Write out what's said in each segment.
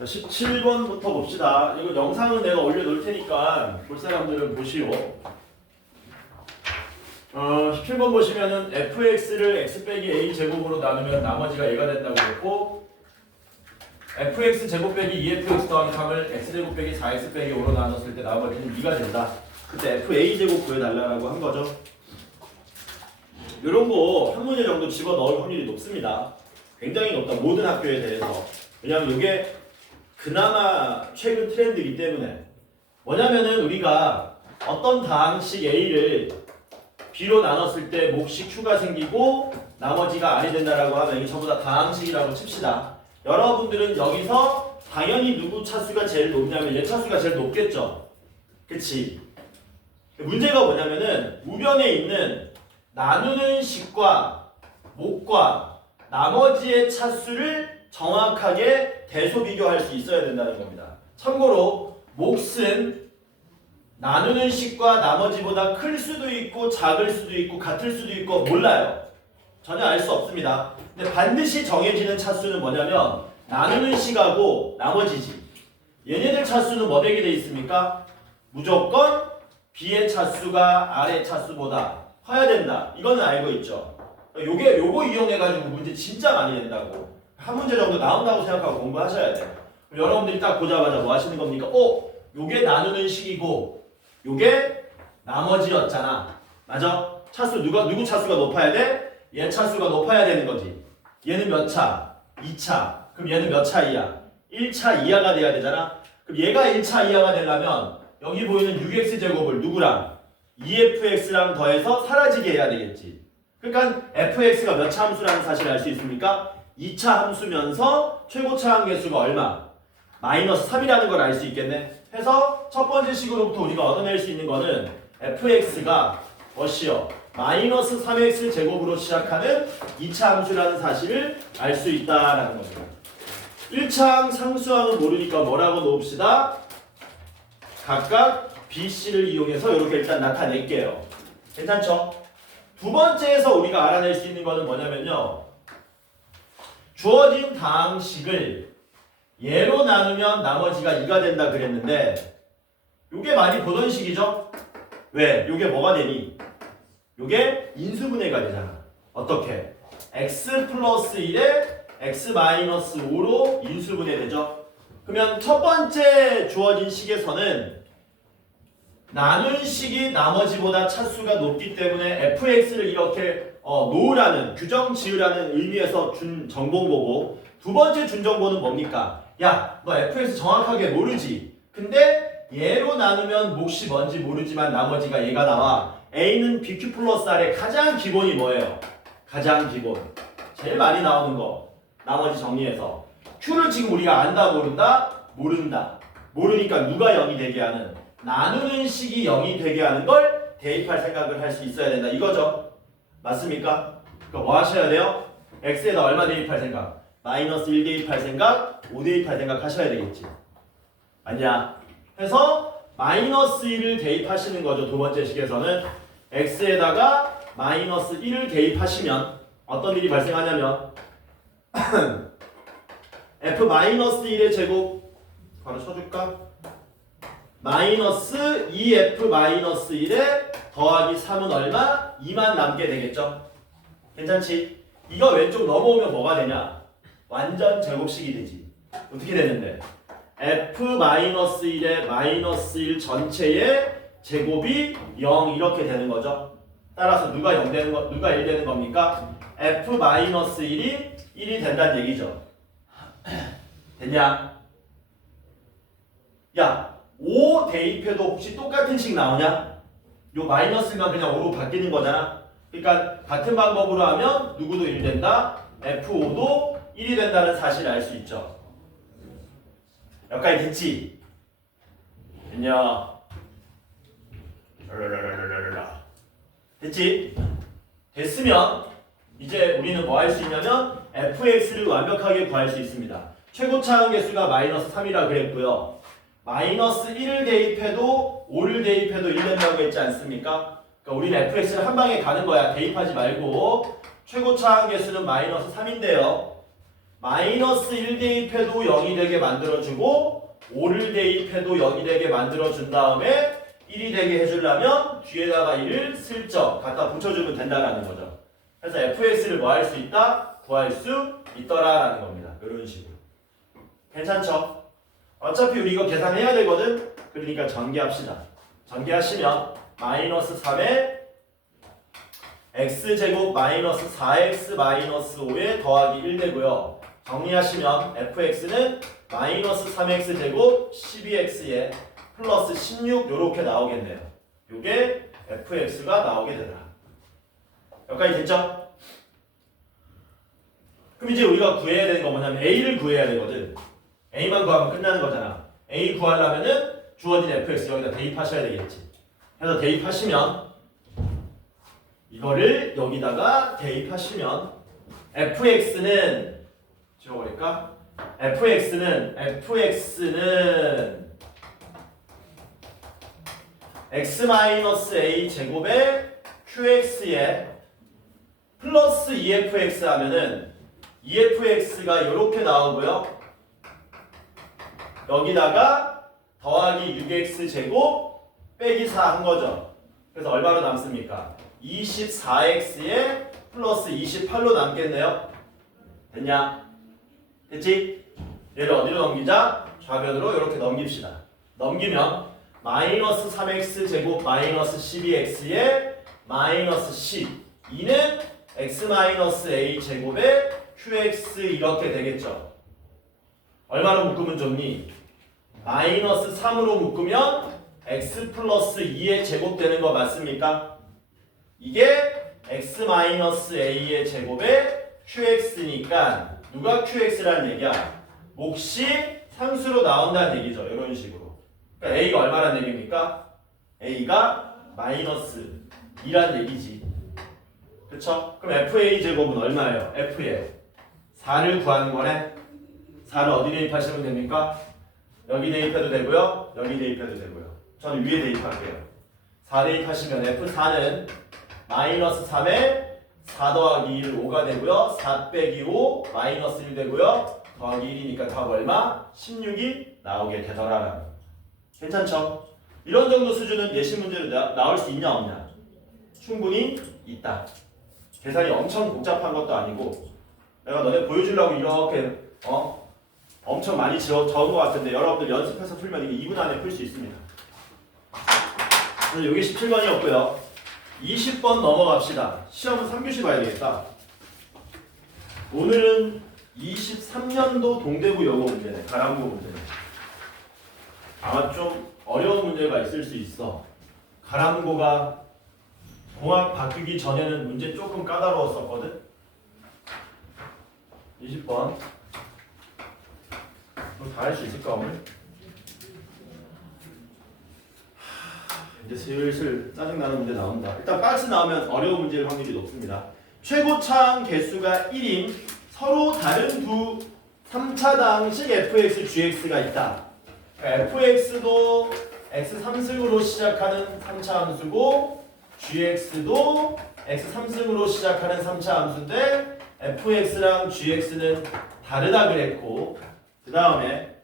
17번부터 봅시다. 이거 영상은 내가 올려놓을 테니까 볼 사람들은 보시오. 17번 보시면은 fx를 x 빼기 a 제곱으로 나누면 나머지가 얘가 된다고 했고, fx 제곱 빼기 2fx 더하기 3을 x 제곱 빼기 4x 빼기 5로 나눴을 때 나머지는 2가 된다. 그때 fa 제곱 구해달라고 한 거죠. 이런 거 한 문제 정도 집어넣을 확률이 높습니다. 굉장히 높다. 모든 학교에 대해서. 왜냐하면 이게 그나마 최근 트렌드이기 때문에. 뭐냐면은 우리가 어떤 다항식 A를 B로 나눴을 때 몫이 Q가 생기고 나머지가 R이 된다라고 하면 이게 전부 다 다항식이라고 칩시다. 여러분들은 여기서 당연히 누구 차수가 제일 높냐면 얘 차수가 제일 높겠죠. 그치? 문제가 뭐냐면은 우변에 있는 나누는 식과 몫과 나머지의 차수를 정확하게 대소 비교할 수 있어야 된다는 겁니다. 참고로 몫은 나누는 식과 나머지보다 클 수도 있고 작을 수도 있고 같을 수도 있고 몰라요. 전혀 알 수 없습니다. 근데 반드시 정해지는 차수는 뭐냐면 나누는 식하고 나머지지. 얘네들 차수는 뭐 되게 돼 있습니까? 무조건 B의 차수가 R의 차수보다 커야 된다. 이거는 알고 있죠. 요거 이용해가지고 문제 진짜 많이 낸다고. 한 문제 정도 나온다고 생각하고 공부하셔야 돼요. 여러분들이 딱 보자마자 뭐 하시는 겁니까? 요게 나누는 식이고 요게 나머지였잖아. 맞아? 차수 누구 차수가 높아야 돼? 얘 차수가 높아야 되는 거지. 얘는 몇 차? 2차. 그럼 얘는 몇 차 이하? 1차 이하가 돼야 되잖아. 그럼 얘가 1차 이하가 되려면 여기 보이는 6x 제곱을 누구랑? 2fx랑 더해서 사라지게 해야 되겠지. 그러니까 fx가 몇 차 함수라는 사실을 알 수 있습니까? 2차 함수면서 최고차 함계수가 얼마? 마이너스 3이라는 걸 알 수 있겠네. 해서 첫 번째 식으로부터 우리가 얻어낼 수 있는 거는 fx가 뭐시여? 마이너스 3x 제곱으로 시작하는 2차 함수라는 사실을 알 수 있다라는 겁니다. 1차항 상수항은 모르니까 뭐라고 놓읍시다. 각각 BC를 이용해서 이렇게 일단 나타낼게요. 괜찮죠? 두 번째에서 우리가 알아낼 수 있는 거는 뭐냐면요. 주어진 다항식을 얘로 나누면 나머지가 2가 된다 그랬는데 요게 많이 보던 식이죠? 왜? 요게 뭐가 되니? 요게 인수분해가 되잖아. 어떻게? x 플러스 1에 x 마이너스 5로 인수분해되죠? 그러면 첫 번째 주어진 식에서는 나눈 식이 나머지보다 차수가 높기 때문에 fx를 이렇게 놓으라는 규정 지으라는 의미에서 준 정보보고, 두 번째 준 정보는 뭡니까? 야, 너 fx 정확하게 모르지? 근데 얘로 나누면 몫이 뭔지 모르지만 나머지가 얘가 나와. a는 bq 플러스 r의 가장 기본이 뭐예요? 가장 기본. 제일 많이 나오는 거. 나머지 정리해서. q를 지금 우리가 안다 모른다? 모른다. 모르니까 누가 0이 되게 하는? 나누는 식이 0이 되게 하는 걸 대입할 생각을 할 수 있어야 된다. 이거죠. 맞습니까? 그러니까 뭐 하셔야 돼요? x에다 얼마 대입할 생각? 마이너스 1 대입할 생각? 5 대입할 생각 하셔야 되겠지. 아니야. 해서 마이너스 1을 대입하시는 거죠. 두 번째 식에서는 x에다가 마이너스 1을 대입하시면 어떤 일이 발생하냐면 f 마이너스 1의 제곱 바로 쳐줄까? 마이너스 2f 마이너스 1에 더하기 3은 얼마? 2만 남게 되겠죠? 괜찮지? 이거 왼쪽 넘어오면 뭐가 되냐? 완전 제곱식이 되지. 어떻게 되는데? f 마이너스 1에 마이너스 1 전체의 제곱이 0 이렇게 되는 거죠. 따라서 누가 0 되는 거, 누가 1 되는 겁니까? f 마이너스 1이 1이 된다는 얘기죠. 됐냐? 야, 5 대입해도 혹시 똑같은 식 나오냐? 요 마이너스가 그냥 5로 바뀌는 거잖아. 그러니까 같은 방법으로 하면 누구도 1 된다. F5도 1이 된다는 사실을 알 수 있죠. 여기까지 됐지? 됐냐? 됐지? 됐으면 이제 우리는 뭐 할 수 있냐면 fx를 완벽하게 구할 수 있습니다. 최고차 함계수가 마이너스 3이라 그랬고요. 마이너스 1을 대입해도 5를 대입해도 1 된다고 했지 않습니까? 그러니까 우리는 fx를 한 방에 가는 거야. 대입하지 말고. 최고차 함계수는 마이너스 3인데요. 마이너스 1 대입해도 0이 되게 만들어주고 5를 대입해도 0이 되게 만들어준 다음에 1이 되게 해주려면 뒤에다가 1을 슬쩍 갖다 붙여주면 된다라는 거죠. 그래서 fx를 뭐 할 수 있다? 구할 수 있더라라는 겁니다. 이런 식으로. 괜찮죠? 어차피 우리 이거 계산해야 되거든? 그러니까 전개합시다. 전개하시면 마이너스 3에 x제곱 마이너스 4x 마이너스 5에 더하기 1 되고요. 정리하시면 fx는 마이너스 3x 제곱 12x에 플러스 16 요렇게 나오겠네요. 요게 fx가 나오게 되더라. 여기까지 됐죠? 그럼 이제 우리가 구해야 되는 건 뭐냐면 a를 구해야 되거든. a만 구하면 끝나는 거잖아. a 구하려면은 주어진 fx 여기다 대입하셔야 되겠지. 그래서 대입하시면 이거를 여기다가 대입하시면 fx는 지워버릴까? fx는 x-a 제곱에 qx에 플러스 2fx 하면은 2fx가 이렇게 나오고요. 여기다가 더하기 6x 제곱 빼기 4 한 거죠. 그래서 얼마로 남습니까? 24x에 플러스 28로 남겠네요. 됐냐? 됐지? 얘를 어디로 넘기자? 좌변으로 이렇게 넘깁시다. 넘기면 마이너스 3x 제곱 마이너스 12x에 마이너스 10 2는 x-a 제곱에 qx 이렇게 되겠죠. 얼마로 묶으면 좋니? 마이너스 3으로 묶으면 x 플러스 2의 제곱 되는 거 맞습니까? 이게 x-a의 제곱에 qx니까 누가 qx라는 얘기야? 몫이 상수로 나온다는 얘기죠. 이런 식으로. 그러니까 a가 얼마란 얘기입니까? a가 마이너스 2란 얘기지. 그쵸? 그럼 fa 제곱은 얼마예요? f에 4를 구하는 거네. 4를 어디 대입하시면 됩니까? 여기 대입해도 되고요. 여기 대입해도 되고요. 저는 위에 대입할게요. 4 대입하시면 f4는 마이너스 3에 4 더하기 1 5가 되고요. 4 빼기 5 마이너스 1 되고요. 더하기 1이니까 답 얼마? 16이 나오게 되더라. 괜찮죠? 이런 정도 수준은 예시 문제로 나올 수 있냐 없냐? 충분히 있다. 계산이 엄청 복잡한 것도 아니고 내가 너네 보여주려고 이렇게 엄청 많이 적은 것 같은데 여러분들 연습해서 풀면 이거 2분 안에 풀 수 있습니다. 그래서 여기 17번이었고요. 20번 넘어갑시다. 시험은 3교시 봐야 되겠다. 오늘은 23년도 동대구 영어 문제네. 가람고 문제네. 아마 좀 어려운 문제가 있을 수 있어. 가람고가 공학 바뀌기 전에는 문제 조금 까다로웠었거든. 20번. 다 할 수 있을까 오늘? 이제 슬슬 짜증나는 문제 나온다. 일단 박스 나오면 어려운 문제일 확률이 높습니다. 최고차항 개수가 1인 서로 다른 두 3차당식 fx, gx가 있다. fx도 x3승으로 시작하는 3차 함수고 gx도 x3승으로 시작하는 3차 함수인데 fx랑 gx는 다르다 그랬고 그 다음에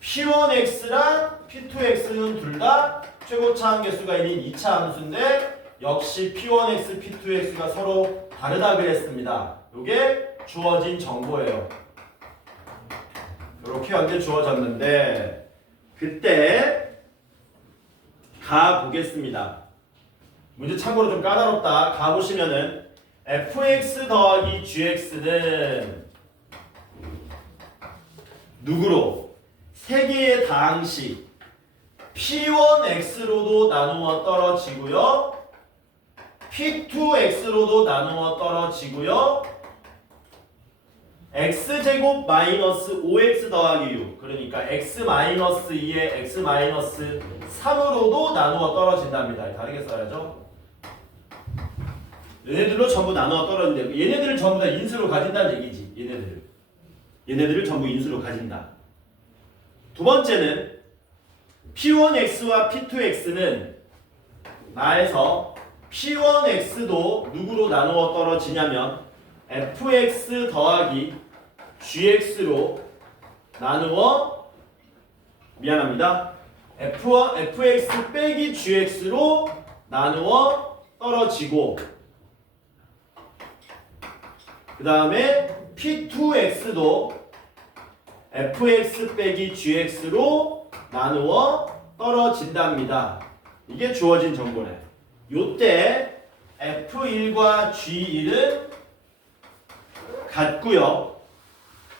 p1x랑 p2x는 둘 다 최고차항 개수가 1인 2차 함수인데 역시 p1x, p2x가 서로 다르다 그랬습니다. 이게 주어진 정보예요. 이렇게 현재 주어졌는데 그때 가보겠습니다. 문제 참고로 좀 까다롭다. 가보시면은 fx 더하기 gx는 누구로? 세 개의 다항식 p1x로도 나누어 떨어지고요. p2x로도 나누어 떨어지고요. x제곱 마이너스 5x 더하기 6 그러니까 x 마이너스 2에 x 마이너스 3으로도 나누어 떨어진답니다. 다르게 써야죠. 얘네들로 전부 나누어 떨어진대. 얘네들을 전부 다 인수로 가진다는 얘기지. 얘네들을 전부 인수로 가진다. 두 번째는 p1x와 p2x는 나에서 p1x도 누구로 나누어 떨어지냐면 fx 더하기 gx로 나누어 미안합니다. fx 빼기 gx로 나누어 떨어지고 그 다음에 p2x도 fx 빼기 gx로 나누어 떨어진답니다. 이게 주어진 정보네. 요때 f1과 g1은 같고요.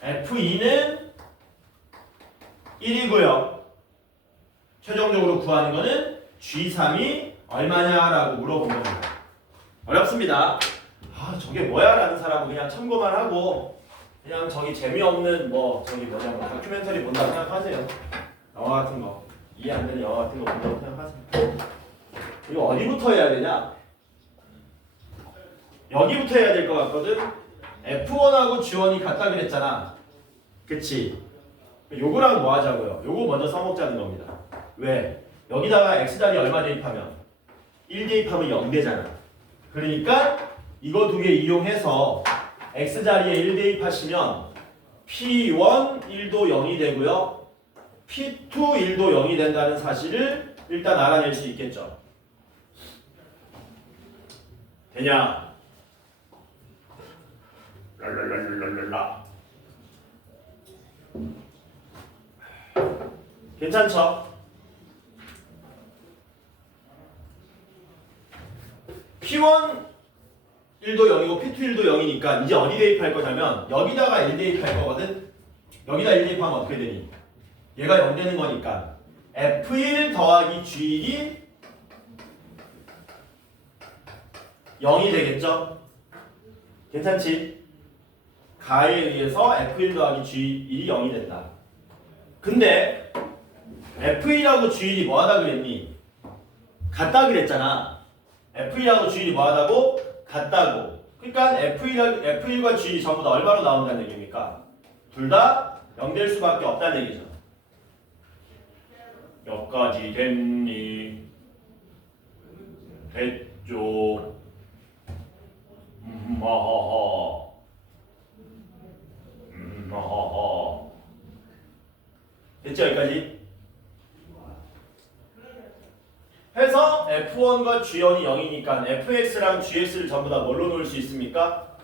f2는 1이고요. 최종적으로 구하는 거는 g3이 얼마냐라고 물어본 겁니다. 어렵습니다. 아 저게 뭐야 라는 사람은 그냥 참고만 하고 그냥 저기 재미없는 뭐 다큐멘터리 본다고 생각하세요. 영화 같은 거 이해 안 되는 영화 같은 거 본다고 생각하세요. 이거 어디부터 해야 되냐? 여기부터 해야 될 것 같거든. F1하고 G1이 같다 그랬잖아. 그치? 요거랑 뭐 하자고요? 요거 먼저 써먹자는 겁니다. 왜? 여기다가 X자리 얼마 대입하면? 1 대입하면 0 되잖아. 그러니까 이거 두 개 이용해서 X자리에 1 대입하시면 P1 1도 0이 되고요. P2 1도 0이 된다는 사실을 일단 알아낼 수 있겠죠. 되냐? 랄랄랄랄랄라. 괜찮죠? P1 1도 0이고 P2 1도 0이니까 이제 어디 대입할 거냐면 여기다가 1 대입할 거거든. 여기다 1 대입하면 어떻게 되니? 얘가 0 되는 거니까 F1 더하기 G1이 0이 되겠죠? 괜찮지? 가에 의해서 F1 더하기 G1이 0이 된다. 근데 F1하고 G1이 뭐하다 그랬니? 같다 그랬잖아. F1하고 G1이 뭐하다고? 같다고. 그러니까 F1과 G1이 전부 다 얼마로 나온다는 얘기입니까? 둘 다 0 될 수밖에 없다는 얘기죠. 여기까지 됐니? 됐죠. 허허허. 허허허. 됐죠 여기까지? 해서 F1과 G1이 0이니까 fx랑 gx를 전부 다 뭘로 놓을 수 있습니까?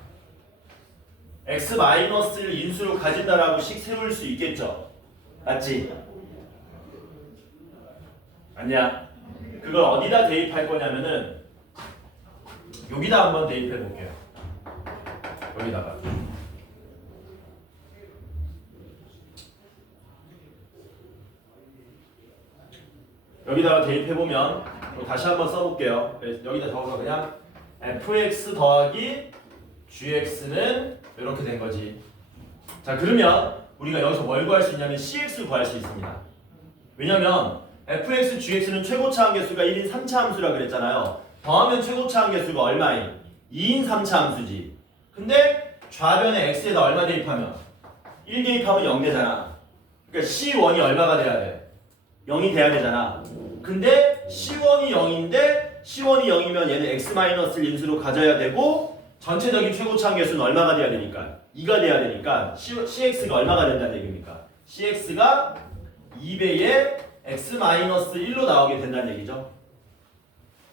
x-를 인수로 가진다라고 식 세울 수 있겠죠? 맞지? 아니야. 그걸 어디다 대입할 거냐면은 여기다 한번 대입해 볼게요. 여기다가. 여기다가 대입해보면 다시 한번 써볼게요. 여기다 적어서 그냥 fx 더하기 gx는 이렇게 된 거지. 자 그러면 우리가 여기서 뭘 구할 수 있냐면 cx 구할 수 있습니다. 왜냐면 fx, gx는 최고차 함계수가 1인 3차 함수라 그랬잖아요. 더하면 최고차 함계수가 얼마인? 2인 3차 함수지. 근데 좌변에 x에다 얼마 대입하면? 1 대입하면 0 되잖아. 그러니까 c1이 얼마가 돼야 돼? 0이 돼야 되잖아. 근데 C1이 0인데 C1이 0이면 얘는 x-를 인수로 가져야 되고 전체적인 최고차 함계수는 얼마가 돼야 되니까? 2가 돼야 되니까 CX가 얼마가 된다는 얘기입니까? CX가 2배의 x-1로 나오게 된다는 얘기죠.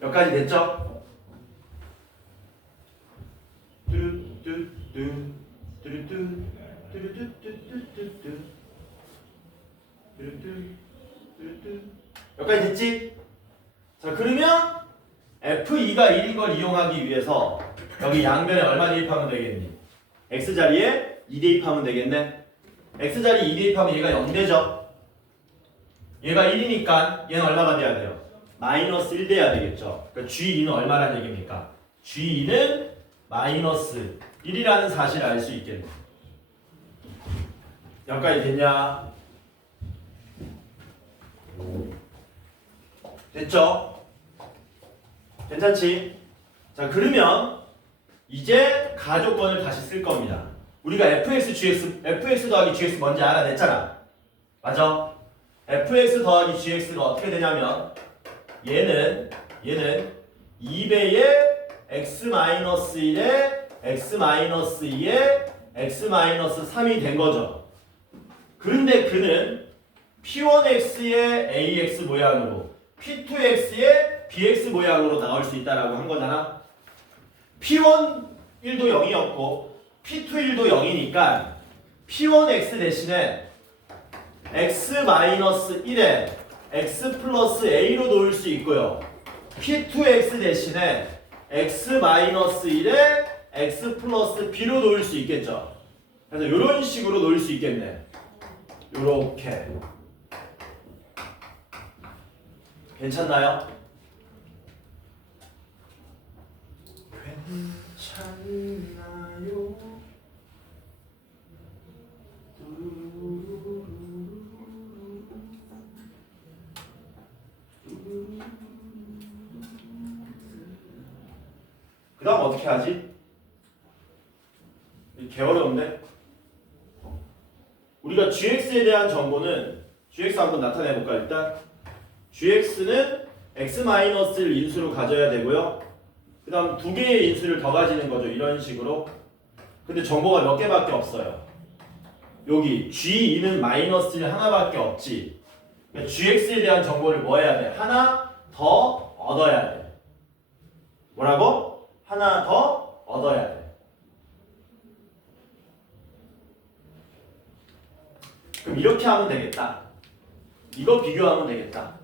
여기까지 됐죠? 여기까지 됐지? 자 그러면 F2가 1인 걸 이용하기 위해서 여기 양변에 얼마 대입하면 되겠니? X자리에 2 대입하면 되겠네? X자리에 2 대입하면 얘가 0 되죠? 얘가 1이니까 얘는 얼마가 돼야 돼요? 마이너스 1 돼야 되겠죠? 그러니까 G2는 얼마란 얘기입니까? G2는 마이너스 1이라는 사실을 알 수 있겠네. 여기까지 됐냐? 됐죠? 괜찮지? 자 그러면 이제 가조건을 다시 쓸 겁니다. 우리가 fx 더하기 gx 뭔지 알아냈잖아. 맞아? fx 더하기 gx가 어떻게 되냐면 얘는 2배의 x-1의 x-2에 x-3이 된 거죠. 그런데 그는 p1x의 ax 모양으로 p2x의 bx 모양으로 나올 수 있다라고 한 거잖아. p1 1도 0이었고 p2 1도 0이니까 p1x 대신에 x-1에 x 플러스 a로 놓을 수 있고요. p2x 대신에 x-1에 x 플러스 b로 놓을 수 있겠죠. 그래서 이런 식으로 놓을 수 있겠네. 요렇게. 괜찮나요? 괜찮나요? 그 다음 어떻게 하지? 개 어려운데? 우리가 gx에 대한 정보는 gx 한번 나타내볼까 일단? gx는 x-를 인수로 가져야 되고요. 그 다음 두 개의 인수를 더 가지는 거죠. 이런 식으로. 근데 정보가 몇 개밖에 없어요. 여기 g2는 마이너스 1 하나밖에 없지. 그러니까 gx에 대한 정보를 뭐 해야 돼? 하나 더 얻어야 돼. 뭐라고? 하나 더 얻어야 돼. 그럼 이렇게 하면 되겠다. 이거 비교하면 되겠다.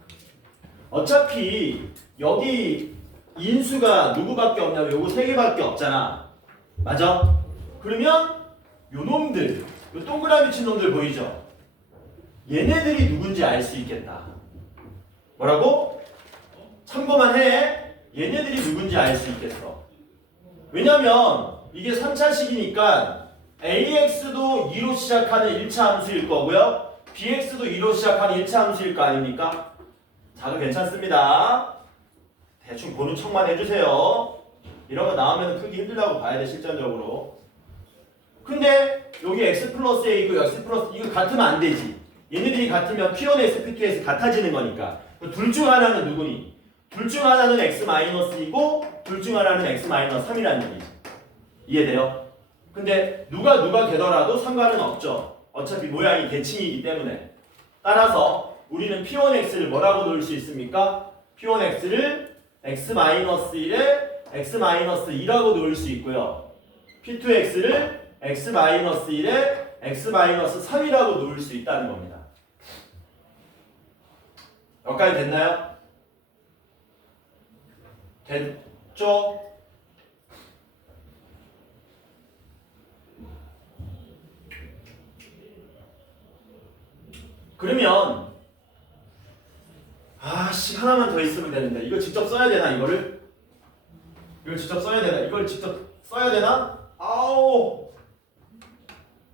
어차피 여기 인수가 누구밖에 없냐면 요거 세 개밖에 없잖아. 맞아? 그러면 요 놈들, 요 동그라미 친 놈들 보이죠? 얘네들이 누군지 알 수 있겠다. 뭐라고? 참고만 해. 얘네들이 누군지 알 수 있겠어. 왜냐면 이게 3차식이니까 AX도 2로 시작하는 1차 함수일 거고요. BX도 2로 시작하는 1차 함수일 거 아닙니까? 자도 괜찮습니다. 대충 보는 척만 해주세요. 이런 거 나오면 풀기 힘들다고 봐야 돼, 실전적으로. 근데 여기 x 플러스 a고 x 플러스 이거 같으면 안 되지. 얘네들이 같으면 p1x, p2x 같아지는 거니까. 둘 중 하나는 누구니? 둘 중 하나는 x-2이고 둘 중 하나는 x-3이라는 얘기지. 이해돼요? 근데 누가 되더라도 상관은 없죠. 어차피 모양이 대칭이기 때문에. 따라서 우리는 p1x를 뭐라고 놓을 수 있습니까? p1x를 x-1에 x-2라고 놓을 수 있고요. p2x를 x-1에 x-3이라고 놓을 수 있다는 겁니다. 여기까지 됐나요? 됐죠? 그러면 아씨 하나만 더 있으면 되는데 이거 직접 써야 되나 이거를? 이걸 직접 써야 되나? 이걸 직접 써야 되나? 아오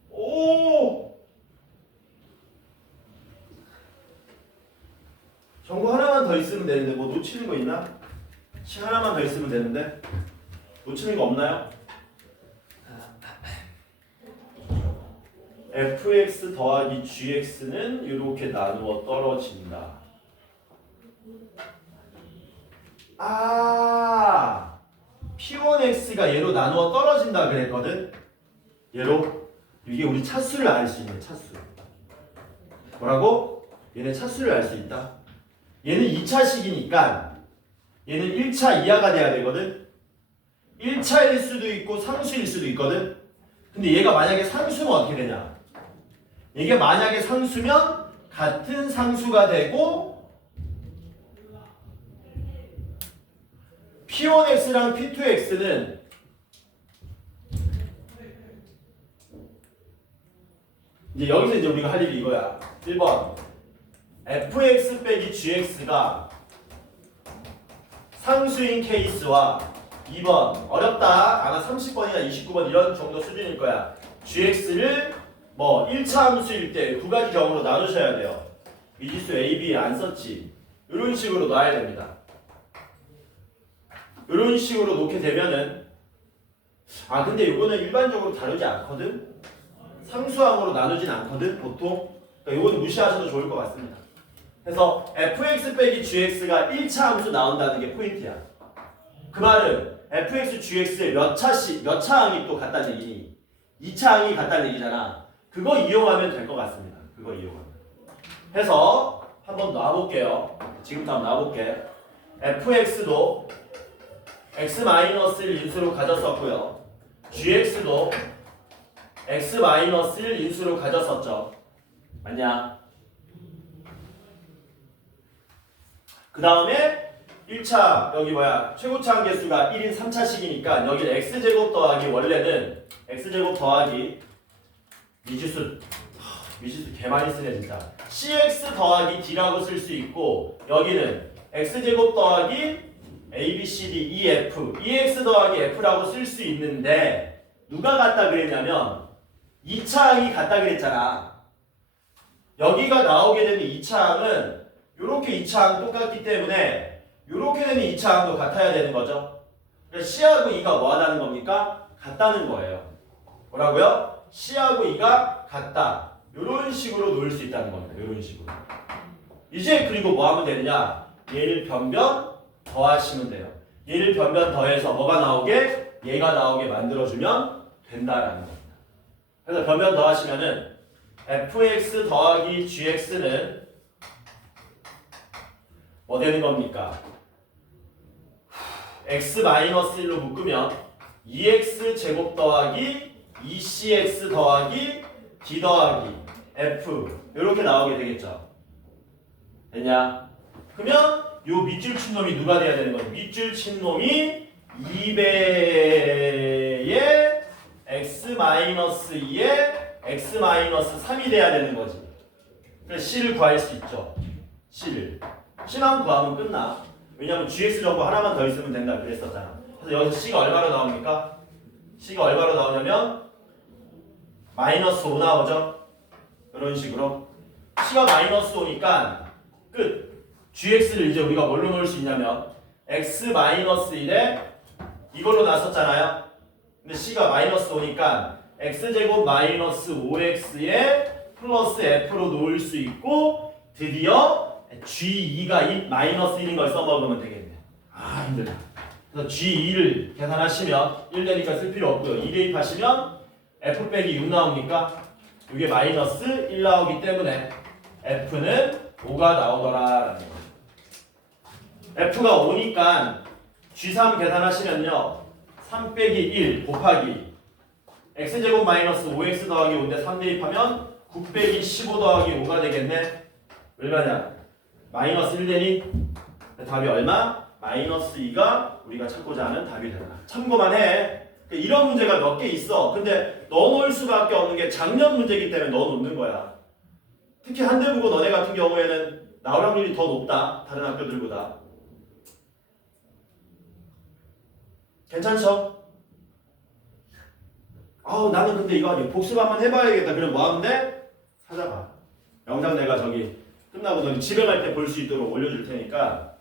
오 정보 하나만 더 있으면 되는데 뭐 놓치는 거 있나? 시 하나만 더 있으면 되는데 놓치는 거 없나요? fx 더하기 gx는 이렇게 나누어 떨어진다. p1x가 얘로 나누어 떨어진다 그랬거든. 얘로 이게 우리 차수를 알 수 있는 차수. 뭐라고? 얘네 차수를 알 수 있다. 얘는 2차식이니까 얘는 1차 이하가 돼야 되거든. 1차일 수도 있고 상수일 수도 있거든. 근데 얘가 만약에 상수면 어떻게 되냐? 이게 만약에 상수면 같은 상수가 되고 p1x랑 p2x는 이제 여기서 이제 우리가 할 일이 이거야. 1번 fx 빼기 gx가 상수인 케이스와 2번 어렵다. 아마 30번이나 29번 이런 정도 수준일 거야. gx를 뭐 1차 함수일 때 두 가지 경우로 나누셔야 돼요. 미지수 a, b 안 썼지. 이런 식으로 놔야 됩니다. 이런 식으로 놓게 되면은 근데 이거는 일반적으로 다루지 않거든. 상수항으로 나누진 않거든 보통. 그러니까 이거는 무시하셔도 좋을 것 같습니다. 그래서 fx 빼기 gx가 1차 함수 나온다는 게 포인트야. 그 말은 fx, gx의 몇 차항이 또 같다는 얘기니? 2차 항이 같다는 얘기잖아. 그거 이용하면 될 것 같습니다. 그거 이용하면. 해서 한번 놔볼게요. 지금부터 한번 놔볼게. fx도 x-1 인수로 가졌었고요. gx도 x-1 인수로 가졌었죠. 맞냐? 그 다음에 1차 여기 뭐야 최고차 항계수가 1인 3차식이니까 여기 x제곱 더하기 원래는 x제곱 더하기 미지수 개 많이 쓰네 진짜. cx 더하기 d라고 쓸 수 있고 여기는 x제곱 더하기 a, b, c, d, e, f, ex 더하기 f라고 쓸 수 있는데 누가 같다 그랬냐면 2차 항이 같다 그랬잖아. 여기가 나오게 되는 2차 항은 이렇게 2차 항 똑같기 때문에 이렇게 되는 2차 항도 같아야 되는 거죠. 그래서 C하고 E가 뭐 하다는 겁니까? 같다는 거예요. 뭐라고요? C하고 E가 같다. 이런 식으로 놓을 수 있다는 겁니다. 이런 식으로. 이제 그리고 뭐 하면 되느냐? 얘를 변변 더하시면 돼요. 얘를 변변 더해서 뭐가 나오게? 얘가 나오게 만들어주면 된다라는 겁니다. 그래서 변변 더하시면은 fx 더하기 gx는 뭐 되는 겁니까? x-1로 묶으면 2x 제곱 더하기 2cx 더하기 d 더하기 f 이렇게 나오게 되겠죠. 됐냐? 그러면 요 밑줄 친 놈이 누가 돼야 되는 거예요? 밑줄 친 놈이 2배의 x-2의 x-3이 돼야 되는 거지. 그래서 c를 구할 수 있죠. c만 구하면 끝나. 왜냐면 gx 정보 하나만 더 있으면 된다 그랬었잖아. 그래서 여기서 c가 얼마로 나옵니까? c가 얼마로 나오냐면 -5 나오죠. 이런 식으로 c가 -5니까 끝. gx를 이제 우리가 뭘로 넣을 수 있냐면 x-1에 이걸로 나섰잖아요. 근데 c가 -5니까 x제곱 -5x에 플러스 f로 놓을 수 있고 드디어 G2가 -1인 걸 써먹으면 되겠네. 아 힘들다. 그래서 G2를 계산하시면 1 되니까 쓸 필요 없고요. 2 대입하시면 f 빼기 6 나오니까 이게 -1 나오기 때문에 f는 5가 나오더라라는 거예요. f가 5니까 G3 계산하시면요. 3 빼기 1 곱하기 x제곱 -5x 더하기 5인데 3 대입하면 9 빼기 15 더하기 5가 되겠네. 얼마냐? -1 되니? 답이 얼마? -2가 우리가 찾고자 하는 답이 된다. 참고만 해. 이런 문제가 몇 개 있어. 근데 넣어놓을 수밖에 없는 게 작년 문제이기 때문에 넣어놓는 거야. 특히 한대국어 너네 같은 경우에는 나올 확률이 더 높다. 다른 학교들보다. 괜찮죠? 나는 근데 이거 복습 한번 해봐야겠다. 그럼 뭐 하면 돼? 찾아봐. 영상 내가 저기 끝나고 너 집에 갈 때 볼 수 있도록 올려줄 테니까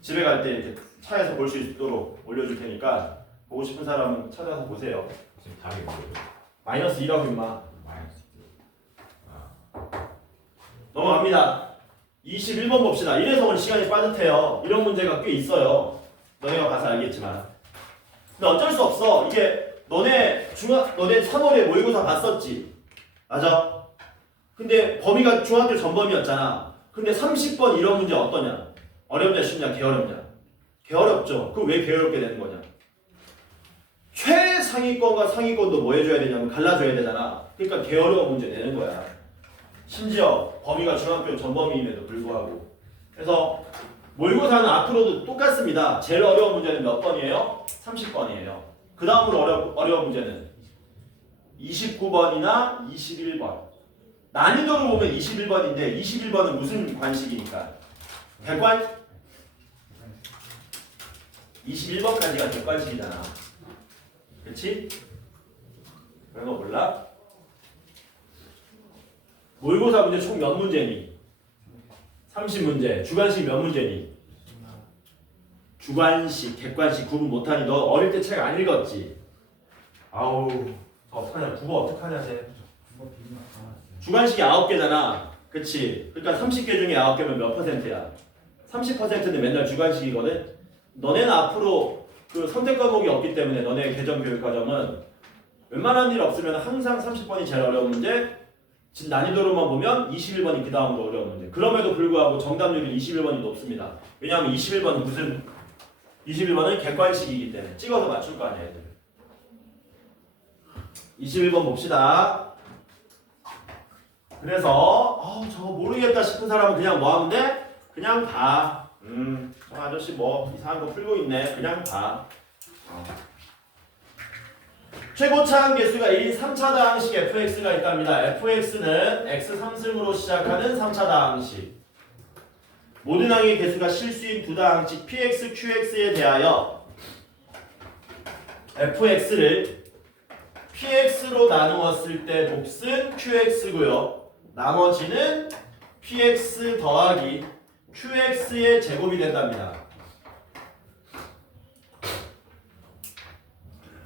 집에 갈 때 이렇게 차에서 볼 수 있도록 올려줄 테니까 보고 싶은 사람은 찾아서 보세요. 지금 답이 뭐예요? -2라고 임마. -2. 넘어갑니다. 21번 봅시다. 이래서 오늘 시간이 빠듯해요. 이런 문제가 꽤 있어요. 너네가 봐서 알겠지만. 근데 어쩔 수 없어. 이게 너네 3월에 모의고사 봤었지? 맞아? 근데 범위가 중학교 전범위였잖아. 근데 30번 이런 문제 어떠냐? 어렵냐 쉽냐 개어렵냐? 개어렵죠. 그럼 왜 개어렵게 되는 거냐? 최상위권과 상위권도 뭐 해줘야 되냐면 갈라줘야 되잖아. 그러니까 개어려운 문제 내는 거야. 심지어 범위가 중학교 전범위임에도 불구하고. 그래서 모의고사는 앞으로도 똑같습니다. 제일 어려운 문제는 몇 번이에요? 30번이에요. 그 다음으로 어려운 문제는 29번이나 21번. 난이도로 보면 21번인데 21번은 무슨 관식이니까? 객관? 21번까지가 객관식이잖아. 그렇지? 그런 거 몰라? 모의고사 문제 총 몇 문제니? 30문제. 주관식 몇 문제니? 주관식, 객관식 구분 못하니 너 어릴 때 책 안 읽었지? 아우 어떡하냐. 국어 어떡하냐 쟤. 주관식이 9개잖아. 그치? 그러니까 30개 중에 9개면 몇 %야? 30%는 맨날 주관식이거든? 너네는 앞으로 그 선택 과목이 없기 때문에 너네 개정 교육 과정은 웬만한 일 없으면 항상 30번이 제일 어려운 문제, 난이도로만 보면 21번이 그 다음으로 어려운 문제. 그럼에도 불구하고 정답률은 21번이 높습니다. 왜냐하면 21번은 무슨 21번은 객관식이기 때문에 찍어서 맞출 거 아니야 애들. 21번 봅시다. 그래서 저거 모르겠다 싶은 사람은 그냥 뭐 하면 돼? 그냥 봐. 저 아저씨 뭐 이상한 거 풀고 있네. 그냥 봐. 최고차항 개수가 1인 3차다항식 fx가 있답니다. fx는 x 3승으로 시작하는 3차다항식. 모든 항의 개수가 실수인 두다항식 px, qx에 대하여 fx를 px로 나누었을 때 몫은 qx고요. 나머지는 px 더하기 qx의 제곱이 된답니다.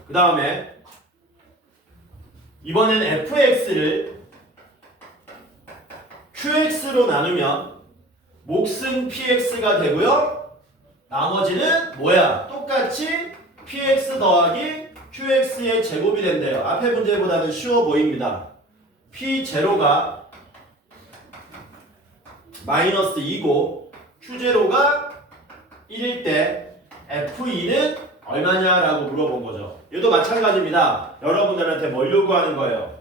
그 다음에 이번엔 fx를 qx로 나누면 몫은 px가 되고요. 나머지는 뭐야? 똑같이 px 더하기 qx의 제곱이 된대요. 앞에 문제보다는 쉬워 보입니다. p0가 마이너스 2고 q0가 1일 때 f2는 얼마냐라고 물어본 거죠. 얘도 마찬가지입니다. 여러분들한테 뭘 요구하는 거예요?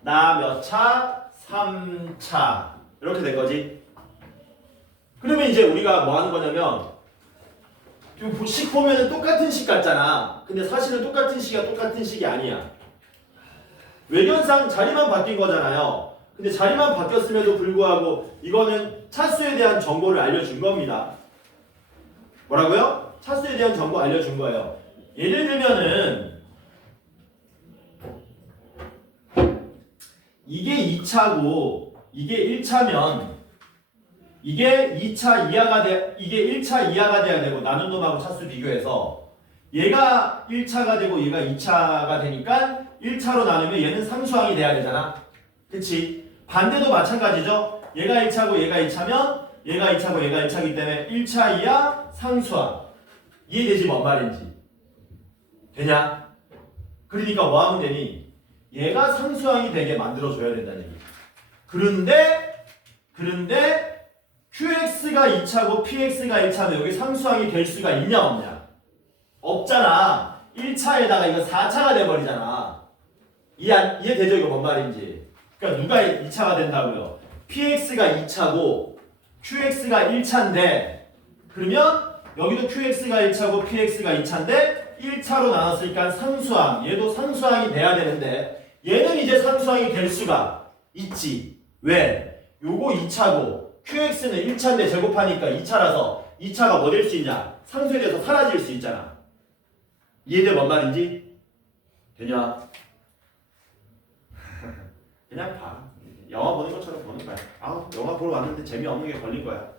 나 몇 차? 3차. 이렇게 된 거지. 그러면 이제 우리가 뭐 하는 거냐면 식 보면은 똑같은 식 같잖아. 근데 사실은 똑같은 식이 똑같은 식이 아니야. 외견상 자리만 바뀐 거잖아요. 근데 자리만 바뀌었음에도 불구하고 이거는 차수에 대한 정보를 알려준 겁니다. 뭐라고요? 차수에 대한 정보 알려준 거예요. 예를 들면은 이게 2차고 이게 1차면 이게 2차 이하가 이게 1차 이하가 돼야 되고 나눈 놈하고 차수 비교해서 얘가 1차가 되고 얘가 2차가 되니까 1차로 나누면 얘는 상수항이 돼야 되잖아. 그치? 반대도 마찬가지죠. 얘가 1차고 얘가 2차면 얘가 2차고 얘가 1차이기 때문에 1차 이하 상수항. 이해되지 뭔 말인지? 되냐? 그러니까 뭐 하면 되니? 얘가 상수항이 되게 만들어줘야 된다는 얘기. 그런데 qx가 2차고 px가 1차면 여기 상수항이 될 수가 있냐 없냐? 없잖아. 1차에다가 이거 4차가 돼버리잖아. 이해되죠? 이거 뭔 말인지. 그러니까 누가 2차가 된다고요? px가 2차고 qx가 1차인데 그러면 여기도 qx가 1차고 px가 2차인데 1차로 나눴으니까 상수항. 얘도 상수항이 돼야 되는데 얘는 이제 상수항이 될 수가 있지. 왜? 요거 2차고 qx는 1차인데 제곱하니까 2차라서 2차가 뭐 될 수 있냐? 상수에 대해서 사라질 수 있잖아. 이해돼 뭔 말인지? 되냐? 그냥 봐. 영화 보는 것처럼 보는 거야. 영화 보러 왔는데 재미없는 게 걸린 거야.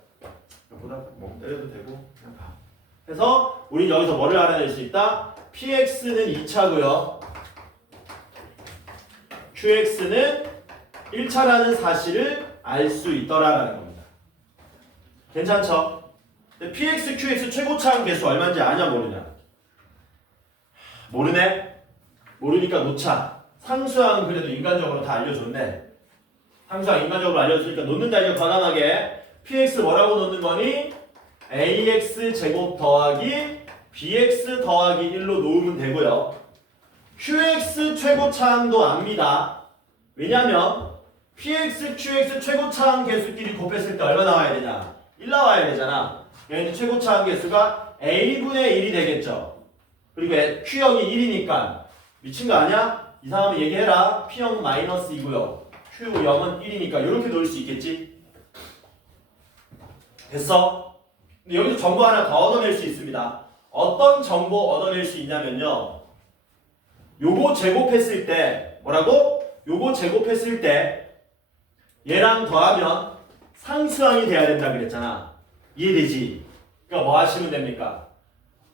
보다 뭐 때려도 되고 그냥 봐. 그래서 우린 여기서 뭐를 알아낼 수 있다? px는 2차고요. qx는 1차라는 사실을 알 수 있더라라는 겁니다. 괜찮죠? 근데 px, qx 최고차항 개수 얼마인지 아냐 모르냐? 모르네? 모르니까 놓자. 상수항은 그래도 인간적으로 다 알려줬네. 상수항 인간적으로 알려줬으니까 놓는다. 이거 과감하게 px 뭐라고 놓는 거니? ax 제곱 더하기 bx 더하기 1로 놓으면 되고요. qx 최고차항도 압니다. 왜냐면 px, qx 최고차항 개수끼리 곱했을 때 얼마 나와야 되냐? 1 나와야 되잖아. 여기는 최고차항 개수가 a분의 1이 되겠죠. 그리고 q형이 1이니까 미친 거 아니야? 이상하면 얘기해라. p형 마이너스 2고요. q형은 1이니까 이렇게 놓을 수 있겠지? 됐어? 근데 여기서 정보 하나 더 얻어낼 수 있습니다. 어떤 정보 얻어낼 수 있냐면요. 요거 제곱했을 때 뭐라고? 요거 제곱했을 때 얘랑 더하면 상수항이 돼야 된다 그랬잖아. 이해되지? 그러니까 뭐 하시면 됩니까?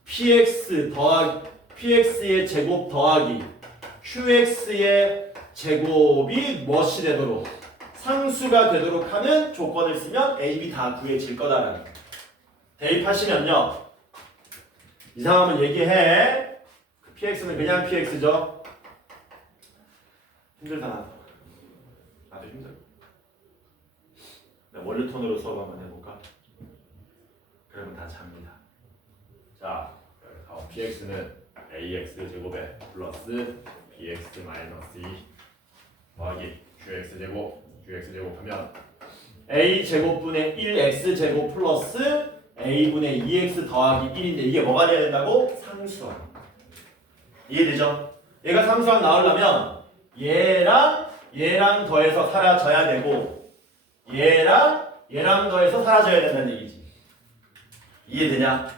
px의 제곱 더하기 qx의 제곱이 무엇이 되도록 상수가 되도록 하는 조건을 쓰면 a, b 다 구해질 거다라는. 대입하시면요. 이상하면 얘기해. px는 그냥 px죠. 힘들다 나도 힘들어. 나 원래톤으로 수업 한번 해볼까? 그러면 다 잡니다. 자, px는 ax 제곱에 플러스 bx 마이너스 2 더하기 qx 제곱 하면 a 제곱분의 1x 제곱 플러스 a분의 2x 더하기 1인데 이게 뭐가 돼야 된다고? 상수항. 이해되죠? 얘가 상수항 나오려면 얘랑 더해서 사라져야 되고 얘랑 더해서 사라져야 된다는 얘기지. 이해되냐?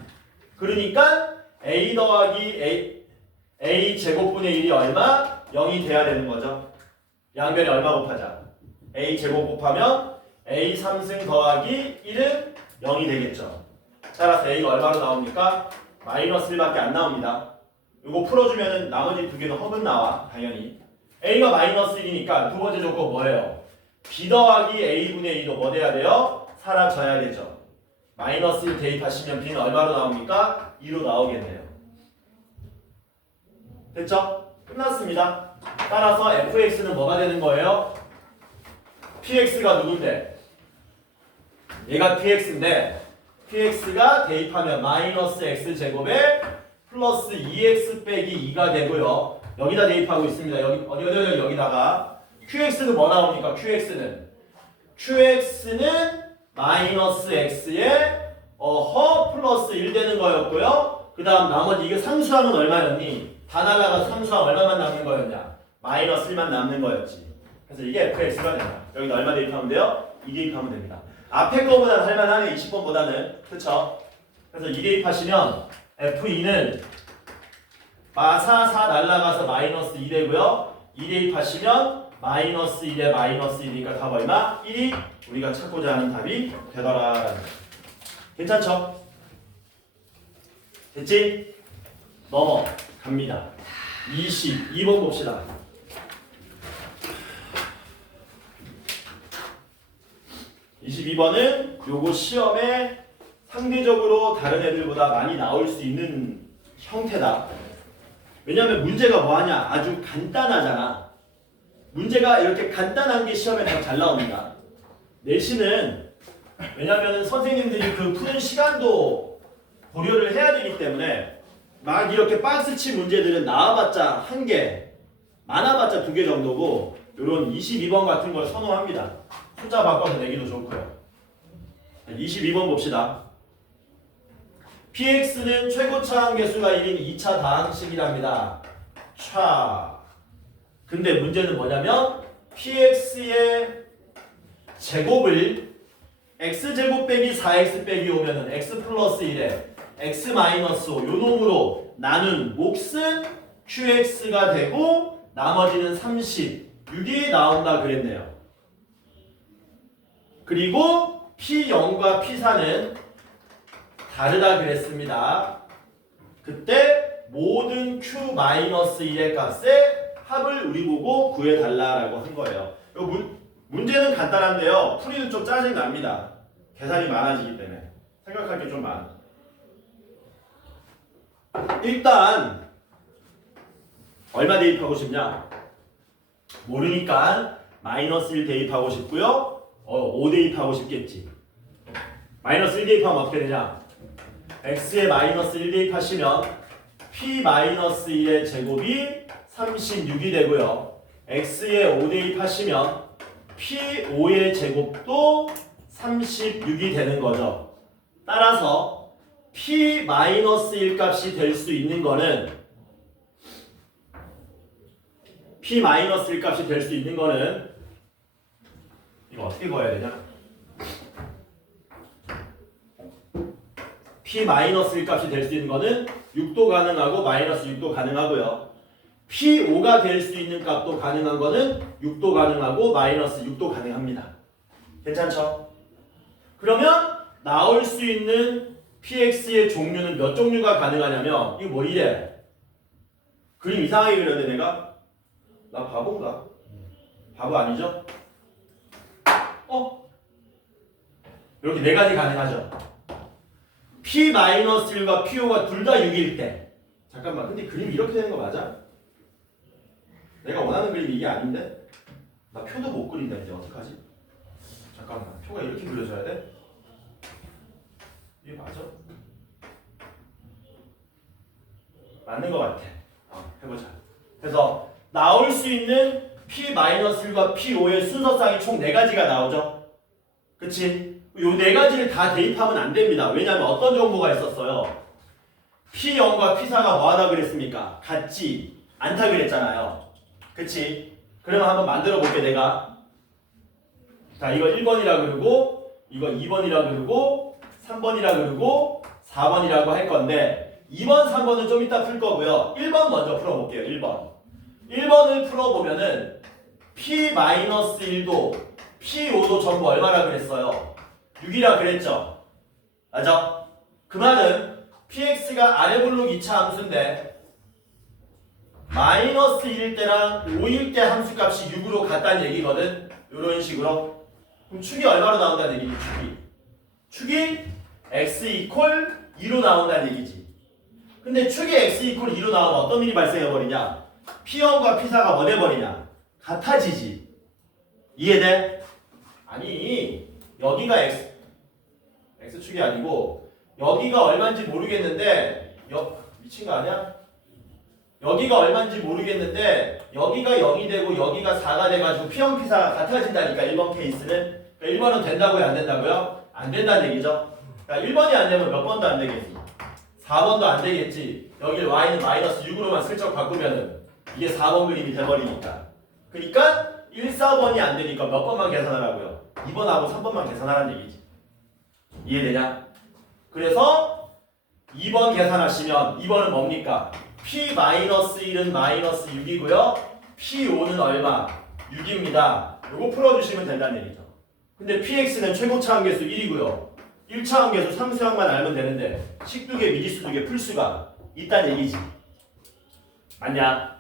그러니까 a 더하기 a 제곱분의 1이 얼마? 0이 돼야 되는 거죠. 양변에 얼마 곱하자? a 제곱 곱하면 a 3승 더하기 1은 0이 되겠죠. 따라서 a가 얼마로 나옵니까? 마이너스 1밖에 안 나옵니다. 이거 풀어주면 나머지 두 개는 허근 나와. 당연히 a가 마이너스 1이니까 두 번째 조건 뭐예요? b 더하기 a분의 2도 뭐 돼야 돼요? 사라져야 되죠. 마이너스 1 대입하시면 b는 얼마로 나옵니까? 2로 나오겠네요. 됐죠? 끝났습니다. 따라서 fx는 뭐가 되는 거예요? px가 누군데? 얘가 px인데 px가 대입하면 마이너스 x제곱에 플러스 2x 빼기 2가 되고요. 여기다 대입하고 있습니다. 여기다가 qx는 뭐 나옵니까? qx는 마이너스 x에 플러스 1 되는 거였고요. 그 다음 나머지 이게 상수항은 얼마였니? 다 날라가서 상수항 얼마만 남는 거였냐? 마이너스 1만 남는 거였지. 그래서 이게 fx가 된다. 여기다 얼마 대입하면 돼요? 2 대입하면 됩니다. 앞에 거보다는 할만하네. 20번보다는. 그쵸? 그래서 2 대입하시면 f2는 마사사 날라가서 마이너스 2 되고요. 2 대입하시면 마이너스 1에 마이너스 1이니까 답 얼마? 1이 우리가 찾고자 하는 답이 되더라. 괜찮죠? 됐지? 넘어갑니다. 22번 봅시다. 22번은 요거 시험에 상대적으로 다른 애들보다 많이 나올 수 있는 형태다. 왜냐면 문제가 뭐하냐? 아주 간단하잖아. 문제가 이렇게 간단한 게 시험에 더 잘 나옵니다. 내신은 왜냐면 선생님들이 그 푸는 시간도 고려를 해야 되기 때문에 막 이렇게 박스치 문제들은 나와봤자 1개, 많아봤자 2개 정도고 요런 22번 같은 걸 선호합니다. 숫자 바꿔서 내기도 좋고요. 22번 봅시다. px는 최고차 함계수가 1인 2차 다항식이랍니다. 근데 문제는 뭐냐면 px의 제곱을 x제곱 빼기 4x 빼기 오면은 x 플러스 1에 x 마이너스 5 요 놈으로 나눈 몫은 qx가 되고 나머지는 36이 나온다 그랬네요. 그리고 P0과 P4는 다르다 그랬습니다. 그때 모든 Q-1의 값의 합을 우리 보고 구해달라고 한 거예요. 문제는 간단한데요. 풀이는 좀 짜증납니다. 계산이 많아지기 때문에. 생각할 게 좀 많아. 일단 얼마 대입하고 싶냐? 모르니까 마이너스 1 대입하고 싶고요. 5 대입하고 싶겠지. 마이너스 1 대입하면 어떻게 되냐? x에 마이너스 1 대입하시면 p-1의 제곱이 36이 되고요. x에 5 대입하시면 p5의 제곱도 36이 되는 거죠. 따라서 p-1 값이 될 수 있는 거는 p-1 값이 될 수 있는 거는 이거 어떻게 구해야 되냐? p-1 값이 될 수 있는 거는 6도 가능하고 마이너스 6도 가능하고요. p5가 될 수 있는 값도 가능한 거는 6도 가능하고 마이너스 6도 가능합니다. 괜찮죠? 그러면 나올 수 있는 px의 종류는 몇 종류가 가능하냐면 이거 뭐 이래? 그림 이상하게 그렸네 내가? 나 바본가? 바보 아니죠? 이렇게 4가지 가능하죠. P-1과 P5가 둘 다 6일 때. 잠깐만, 근데 그림 이렇게 되는 거 맞아? 내가 원하는 그림이 이게 아닌데? 나 표도 못 그린다. 이제 어떡하지? 잠깐만, 표가 이렇게 그려져야 돼? 이게 맞아? 맞는 것 같아. 해보자. 그래서 나올 수 있는 P-1과 P5의 순서상이 총 4가지가 나오죠? 그치? 요 4가지를 다 대입하면 안 됩니다. 왜냐하면 어떤 정보가 있었어요? P0과 P4가 뭐하다 그랬습니까? 같지 않다 그랬잖아요. 그치? 그러면 한번 만들어 볼게 내가. 자, 이거 1번이라 그러고 이거 2번이라 그러고 3번이라 그러고 4번이라고 할 건데 2번, 3번은 좀 이따 풀 거고요. 1번 먼저 풀어볼게요. 1번. 1번을 풀어보면은 P-1도 P5도 전부 얼마라 그랬어요? 6이라 그랬죠? 맞아? 그 말은 px가 아래 블록 2차 함수인데 마이너스 1일 때랑 5일 때 함수 값이 6으로 같다는 얘기거든. 이런 식으로. 그럼 축이 얼마로 나온다는 얘기지? 축이 x 이퀄 2로 나온다는 얘기지. 근데 축이 x 이퀄 2로 나오면 어떤 일이 발생해버리냐? P1과 P4가 뭐 돼버리냐? 같아지지. 이해돼? 아니 여기가 x축이 아니고 여기가 얼마인지 모르겠는데 미친 거 아니야? 여기가 얼마인지 모르겠는데 여기가 0이 되고 여기가 4가 돼가지고 P1, P4가 같아진다니까 1번 케이스는. 그러니까 1번은 된다고요? 안 된다고요? 안 된다는 얘기죠. 그러니까 1번이 안 되면 몇 번도 안 되겠지? 4번도 안 되겠지. 여기를 y는 마이너스 6으로만 슬쩍 바꾸면은 이게 4번 그림이 돼버리니까. 그러니까 1, 4번이 안 되니까 몇 번만 계산하라고요? 2번하고 3번만 계산하라는 얘기지. 이해되냐? 그래서 2번 계산하시면 2번은 뭡니까? P-1은 마이너스 6이고요. P5는 얼마? 6입니다. 요거 풀어주시면 된다는 얘기죠. 근데 PX는 최고차 함계수 1이고요. 1차 함계수 상수항만 알면 되는데 식두개, 미지수두개 풀 수가 있다는 얘기지. 맞냐?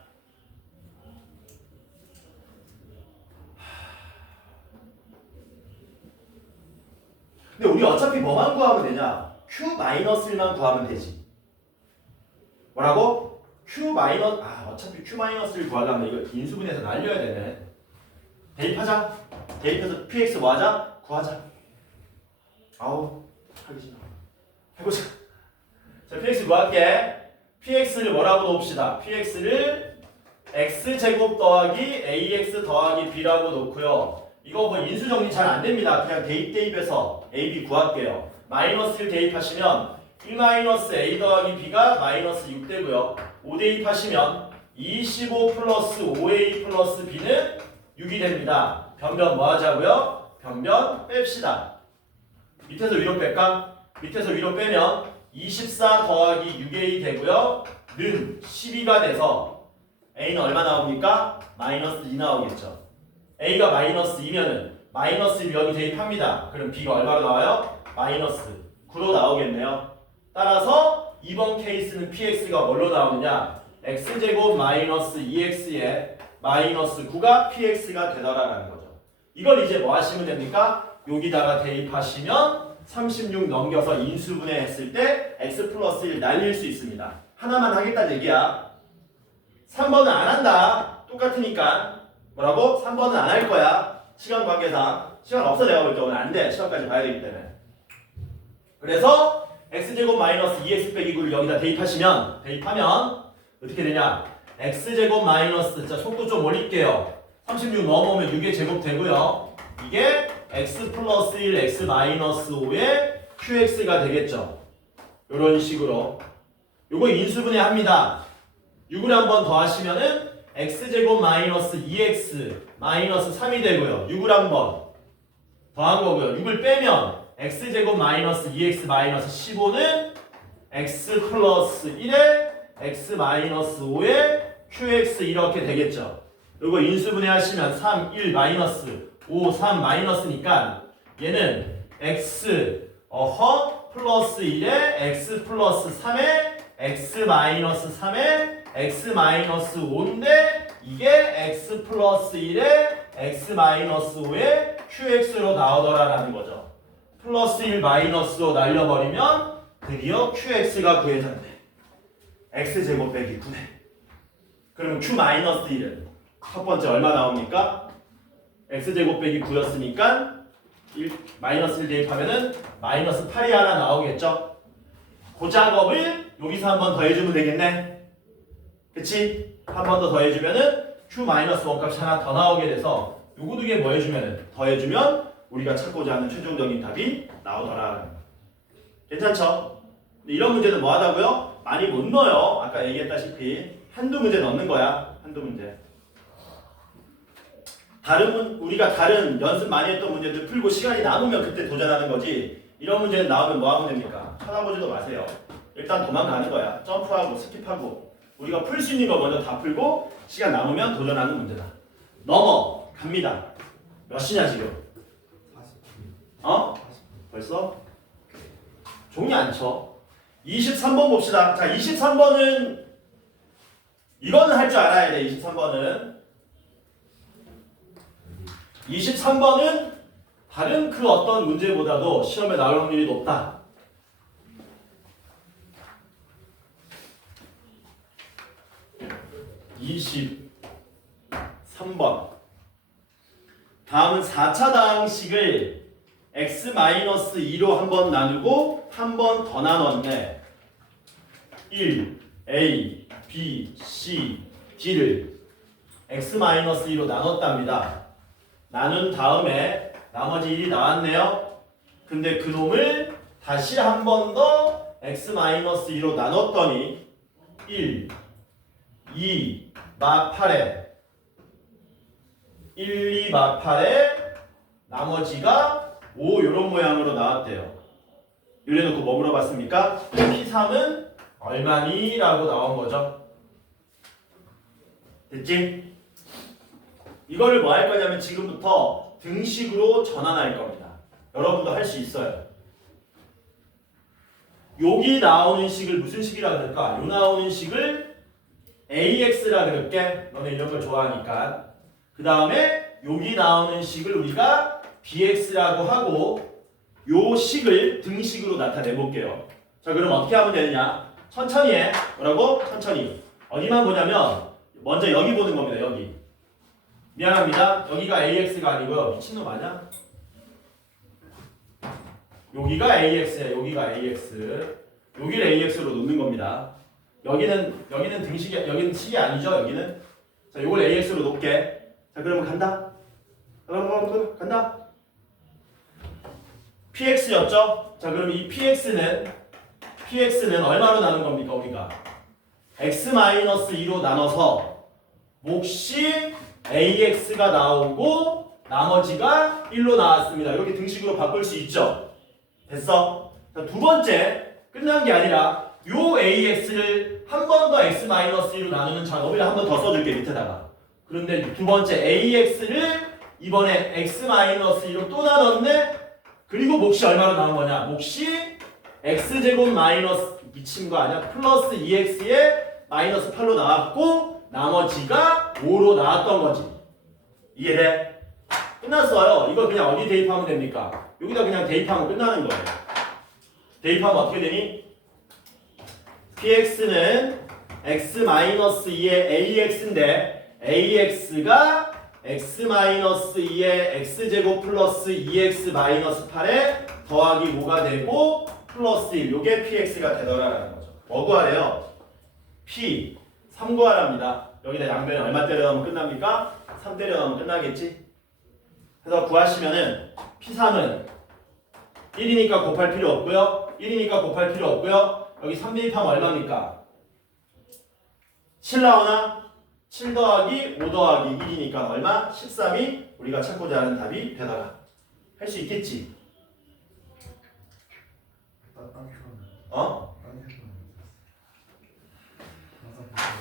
근데 우리 어차피 뭐만 구하면 되냐? Q-1만 구하면 되지. 뭐라고? 어차피 Q-를 구하려면 이거 인수분해해서 날려야 되네. 대입하자. 대입해서 PX 뭐하자? 구하자. 아우 하기 싫어. 해보자. 자, PX 구할게. PX를 뭐라고 놓읍시다. PX를 X제곱 더하기 AX 더하기 B라고 놓고요. 이거 뭐 인수 정리 잘 안 됩니다. 그냥 대입해서 AB 구할게요. 마이너스를 대입하시면 1-A 더하기 B가 마이너스 6 되고요. 5 대입하시면 25 플러스 5A 플러스 B는 6이 됩니다. 변변 뭐 하자고요? 변변 뺍시다. 밑에서 위로 뺄까? 밑에서 위로 빼면 24 더하기 6A 되고요. 는 12가 돼서 A는 얼마 나옵니까? 마이너스 2 나오겠죠. A가 마이너스 2면은 마이너스를 여기 대입합니다. 그럼 B가 얼마로 나와요? 마이너스 9로 나오겠네요. 따라서 이번 케이스는 PX가 뭘로 나오느냐? X제곱 마이너스 2X에 마이너스 9가 PX가 되더라라는 거죠. 이걸 이제 뭐 하시면 됩니까? 여기다가 대입하시면 36 넘겨서 인수분해 했을 때 X 플러스 1 날릴 수 있습니다. 하나만 하겠다는 얘기야. 3번은 안 한다. 똑같으니까. 뭐라고? 3번은 안 할 거야. 시간 관계상. 시간 없어 내가 볼 때 오늘 안 돼. 시간까지 봐야 되기 때문에. 그래서 X제곱 마이너스 2X 빼기 9를 여기다 대입하면 어떻게 되냐? X제곱 마이너스 자 속도 좀 올릴게요. 36 넘어오면 6의 제곱 되고요. 이게 X 플러스 1 X 마이너스 5의 QX가 되겠죠. 이런 식으로 요거 인수분해 합니다. 6을 한 번 더 하시면은 X제곱 마이너스 2X 마이너스 3이 되고요. 6을 한 번 더한 거고요. 6을 빼면 X제곱 마이너스 2X 마이너스 15는 X 플러스 1에 X 마이너스 5에 QX 이렇게 되겠죠. 요거 인수분해 하시면 3, 1 마이너스 5, 3 마이너스니까 얘는 X 플러스 1에 X 플러스 3에 X 마이너스 3에 X 마이너스 5인데 이게 X 플러스 1에 X 마이너스 5에 QX로 나오더라라는 거죠. 플러스 1 마이너스로 날려버리면 드디어 qx가 구해졌네. x제곱 빼기 9네. 그러면 q-1은 첫 번째 얼마 나옵니까? x제곱 빼기 9였으니까 마이너스 1 대입하면은 마이너스 8이 하나 나오겠죠? 그 작업을 여기서 한 번 더 해주면 되겠네. 그치? 한 번 더 더해주면은 q-1 값이 하나 더 나오게 돼서 요거 두 개 뭐 해주면은 더해주면 우리가 찾고자 하는 최종적인 답이 나오더라. 괜찮죠? 근데 이런 문제는 뭐 하다고요? 많이 못 넣어요. 아까 얘기했다시피 한두 문제 넣는 거야. 한두 문제. 우리가 다른 연습 많이 했던 문제들 풀고 시간이 남으면 그때 도전하는 거지. 이런 문제는 나오면 뭐 하면 됩니까? 쳐다보지도 마세요. 일단 도망가는 거야. 점프하고 스킵하고 우리가 풀 수 있는 거 먼저 다 풀고 시간 남으면 도전하는 문제다. 넘어갑니다. 몇 시냐 지금? 벌써? 종이 안 쳐. 23번 봅시다. 자, 23번은 이거는 할 줄 알아야 돼. 23번은 다른 그 어떤 문제보다도 시험에 나올 확률이 높다. (23번) 다음은 4차당식을 x-2로 한 번 나누고 한 번 더 나눴네. 1, a, b, c, d를 x-2로 나눴답니다. 나눈 다음에 나머지 1이 나왔네요. 근데 그놈을 다시 한 번 더 x-2로 나눴더니 1, 2, 마8에 1, 2, 마8에 나머지가 5 이런 모양으로 나왔대요. 이래놓고 뭐 물어봤습니까? P3은 얼마니? 라고 나온 거죠. 됐지? 이거를 뭐 할 거냐면 지금부터 등식으로 전환할 겁니다. 여러분도 할 수 있어요. 여기 나오는 식을 무슨 식이라 그럴까? 요 나오는 식을 AX라 그럴게. 너네 이런 걸 좋아하니까. 그 다음에 여기 나오는 식을 우리가 BX라고 하고 요 식을 등식으로 나타내 볼게요. 자, 그럼 어떻게 하면 되느냐? 천천히 해. 뭐라고? 천천히. 어디만 보냐면 먼저 여기 보는 겁니다. 여기. 미안합니다. 여기가 AX가 아니고요. 미친놈 아니야? 여기가 AX야. 여기가 AX. 여기를 AX로 놓는 겁니다. 여기는 등식이, 여기는 식이 아니죠. 여기는. 자, 요걸 AX로 놓을게. 자, 그러면 간다. 간다. PX였죠? 자, 그럼 이 PX는 얼마로 나눈 겁니까, 우리가? X-2로 나눠서 몫이 AX가 나오고 나머지가 1로 나왔습니다. 이렇게 등식으로 바꿀 수 있죠? 됐어? 자, 두 번째, 끝난 게 아니라 요 AX를 한 번 더 X-1로 나누는 작업을 한 번 더 써줄게, 밑에다가. 그런데 두 번째 AX를 이번에 X-2로 또 나눴네? 그리고 몫이 얼마로 나온 거냐? 몫이 X제곱 마이너스 미친 거 아니야? 플러스 2X에 마이너스 8로 나왔고 나머지가 5로 나왔던 거지. 이해돼? 끝났어요. 이거 그냥 어디 대입하면 됩니까? 여기다 그냥 대입하면 끝나는 거예요. 대입하면 어떻게 되니? PX는 X-2의 AX인데 AX가 X-2의 X제곱 플러스 2X-8에 더하기 5가 되고 플러스 1. 요게 PX가 되더라라는 거죠. 뭐 구하래요? P 3 구하랍니다. 여기다 양변에 얼마 때려 넣으면 끝납니까? 3 때려 넣으면 끝나겠지? 그래서 구하시면은 P3은 1이니까 곱할 필요 없고요. 1이니까 곱할 필요 없고요. 여기 3 대입하면 얼마입니까? 7 나오나? 7 더하기 5 더하기 1이니까 얼마? 13이 우리가 찾고자 하는 답이 되더라. 할 수 있겠지?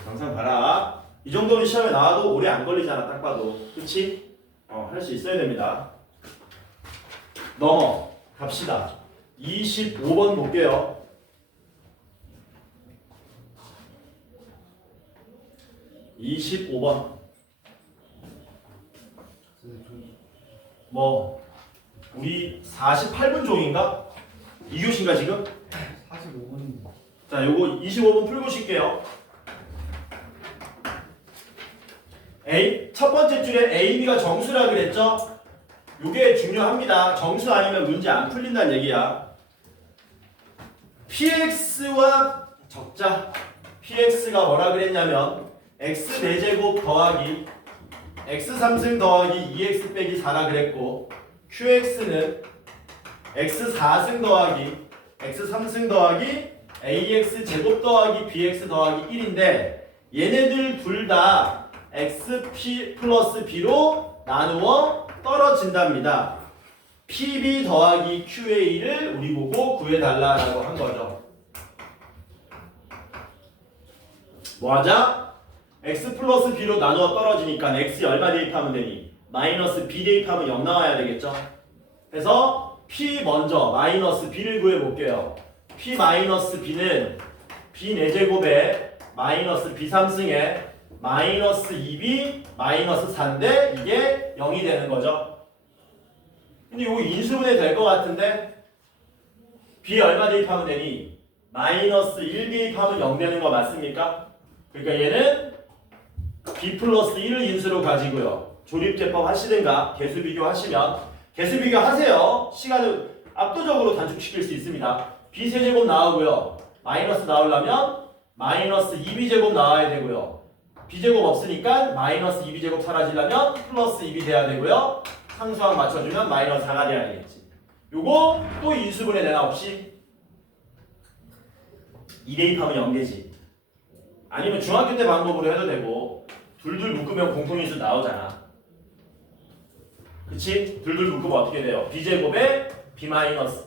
항상 봐라. 이 정도는 시험에 나와도 오래 안 걸리잖아. 딱 봐도. 그치? 할 수 있어야 됩니다. 넘어갑시다. 25번 볼게요. 25번. 뭐 우리 48분 종인가? 2교시인가 지금? 45번입니다. 자, 요거 25번 풀고 쉴게요. 첫 번째 줄에 A, B가 정수라 그랬죠? 요게 중요합니다. 정수 아니면 문제 안 풀린다는 얘기야. PX와 적자. PX가 뭐라 그랬냐면 X 4제곱 더하기 X 3승 더하기 2X 빼기 4라 그랬고, QX는 X 4승 더하기 X 3승 더하기 AX 제곱 더하기 BX 더하기 1인데, 얘네들 둘 다 XP 플러스 B로 나누어 떨어진답니다. PB 더하기 QA를 우리 보고 구해달라고 한 거죠. 뭐하자? X 플러스 B로 나누어 떨어지니까 X 얼마 대입하면 되니? 마이너스 B 대입하면 0 나와야 되겠죠? 그래서 P 먼저 마이너스 B를 구해볼게요. P 마이너스 B는 B 4제곱에 마이너스 B 3승에 마이너스 2B 마이너스 4인데 이게 0이 되는 거죠. 근데 이거 인수분해 될 것 같은데 B 얼마 대입하면 되니? 마이너스 1 대입하면 0 되는 거 맞습니까? 그러니까 얘는 B 플러스 1을 인수로 가지고요. 조립제법 하시든가 개수 비교하시면, 개수 비교 하세요. 시간을 압도적으로 단축시킬 수 있습니다. B 세제곱 나오고요. 마이너스 나오려면 마이너스 2B제곱 나와야 되고요. B제곱 없으니까 마이너스 2B제곱 사라지려면 플러스 2B 돼야 되고요. 상수항 맞춰주면 마이너스 4가 돼야 되겠지. 요거 또 인수분해 되나 없이? 2 대입하면 0 되지. 아니면 중학교 때 방법으로 해도 되고, 둘둘 묶으면 공통인수 나오잖아. 그치? 둘둘 묶으면 어떻게 돼요? B제곱에 B 마이너스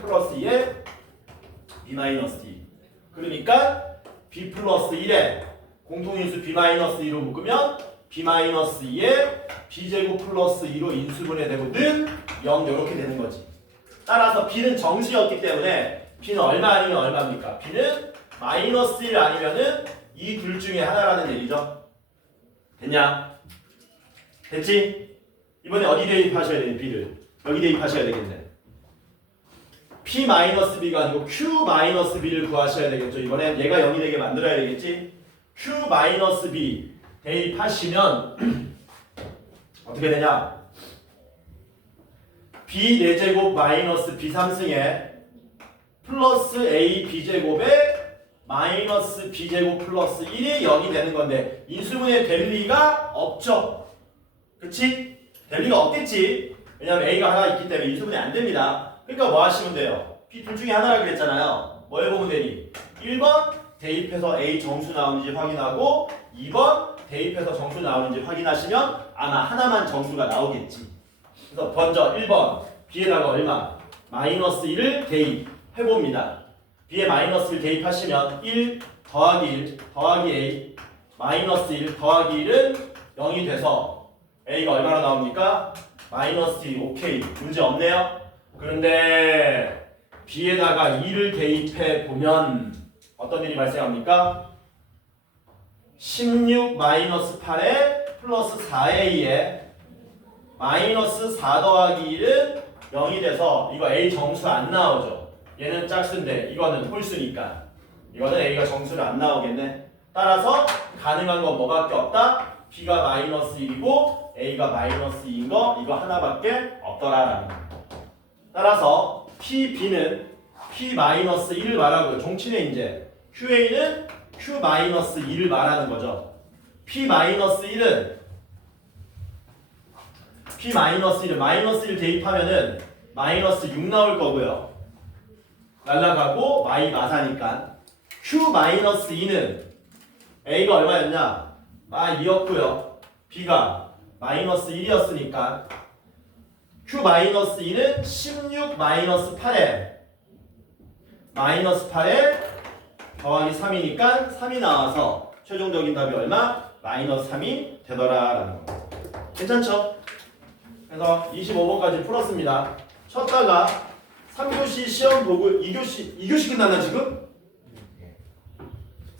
플러스 2에 B 마이너스 D. 그러니까 B 플러스 1에 공통인수 B 마이너스 2로 묶으면 B 마이너스 2에 B제곱 플러스 2로 인수분해 되고 는 0 이렇게 되는 거지. 따라서 B는 정수였기 때문에 B는 얼마 아니면 얼마입니까? B는 마이너스 1 아니면은 이 둘 중에 하나라는 얘기죠. 됐냐? 됐지? 이번에 어디 대입하셔야 돼? B를 여기 대입하셔야 되겠네. P-B가 아니고 Q-B를 구하셔야 되겠죠. 이번엔 얘가 0이 되게 만들어야 되겠지. Q-B 대입하시면 어떻게 되냐? B 4제곱 마이너스 B 3승에 플러스 A B제곱에 마이너스 B제곱 플러스 1이 0이 되는 건데, 인수분해 될 리가 없죠. 그치? 될 리가 없겠지. 왜냐면 A가 하나 있기 때문에 인수분해 안 됩니다. 그러니까 뭐 하시면 돼요? B 둘 중에 하나라 그랬잖아요. 뭐 해보면 되니? 1번 대입해서 A 정수 나오는지 확인하고, 2번 대입해서 정수 나오는지 확인하시면 아마 하나만 정수가 나오겠지. 그래서 먼저 1번 B에다가 얼마? 마이너스 1을 대입해봅니다. B에 마이너스 1 대입하시면 1 더하기 1 더하기 A 마이너스 1 더하기 1은 0이 돼서 A가 얼마나 나옵니까? 마이너스 2. 오케이. 문제 없네요. 그런데 B에다가 2를 대입해 보면 어떤 일이 발생합니까? 16 마이너스 8에 플러스 4A에 마이너스 4 더하기 1은 0이 돼서 이거 A 정수 안 나오죠. 얘는 짝수인데 이거는 홀수니까 이거는 A가 정수를 안 나오겠네. 따라서 가능한 건 뭐밖에 없다? B가 마이너스 1이고 A가 마이너스 2인 거 이거 하나밖에 없더라라는 거. 따라서 PB는 P-1을 말하고요. 종치네 이제. QA는 Q-2를 말하는 거죠. P-1은 마이너스 1 대입하면은 마이너스 6 나올 거고요. 날라가고 마이 마사니까. Q-2는 A가 얼마였냐? 2였고요. B가 마이너스 1이었으니까 Q-2는 16 마이너스 8에 마이너스 8에 더하기 3이니까 3이 나와서 최종적인 답이 얼마? 마이너스 3이 되더라라는 거. 괜찮죠? 그래서 25번까지 풀었습니다. 쳤다가 3교시 시험 보고 2교시 끝났나 지금?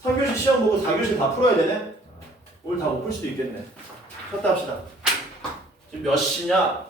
3교시 시험 보고 4교시 다 풀어야 되네? 오늘 다 못 풀 수도 있겠네. 쳤다 합시다. 지금 몇 시냐?